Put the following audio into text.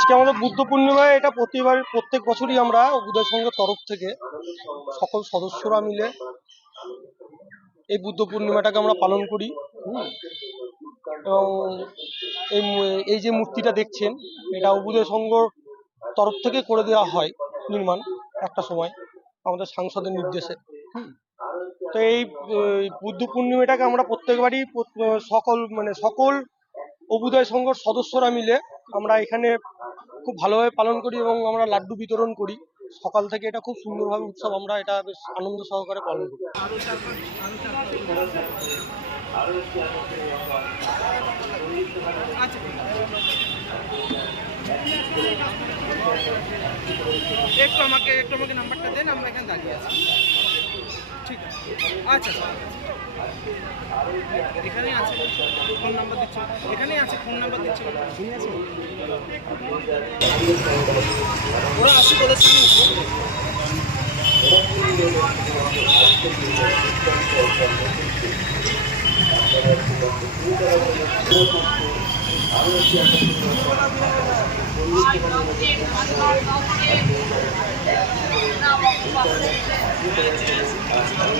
আজকে আমাদের বুদ্ধ পূর্ণিমায় এটা প্রতিবার, প্রত্যেক বছরই আমরা উদয় সংঘের তরফ থেকে সকল সদস্যরা মিলে এই বুদ্ধ পূর্ণিমাটাকে আমরা পালন করি। এবং এই এই যে মূর্তিটা দেখছেন, এটা উদয় সংঘ তরফ থেকে করে দেওয়া হয় নির্মাণ একটা সময় আমাদের সাংসদের নির্দেশে। তো এই বুদ্ধ পূর্ণিমাটাকে আমরা প্রত্যেকবারই সকল মানে সকল অভুদয় সংঘর সদস্যরা মিলে আমরা এখানে খুব ভালোভাবে পালন করি এবং আমরা লাড্ডু বিতরণ করি। সকাল থেকে এটা খুব সুন্দরভাবে উৎসব, আমরা এটা বেশ আনন্দ সহকারে পালন করি। একটু আমাকে একটু আমাকে নাম্বারটা দেন, আমরা এখানে দাঁড়িয়ে আছি। ঠিক আছে। আচ্ছা এখানেই আছে। ফোন নাম্বার দিচ্ছ। এখানেই আছে ফোন নাম্বার দিচ্ছ। আছে। ওরা আসি বলেছে আমরা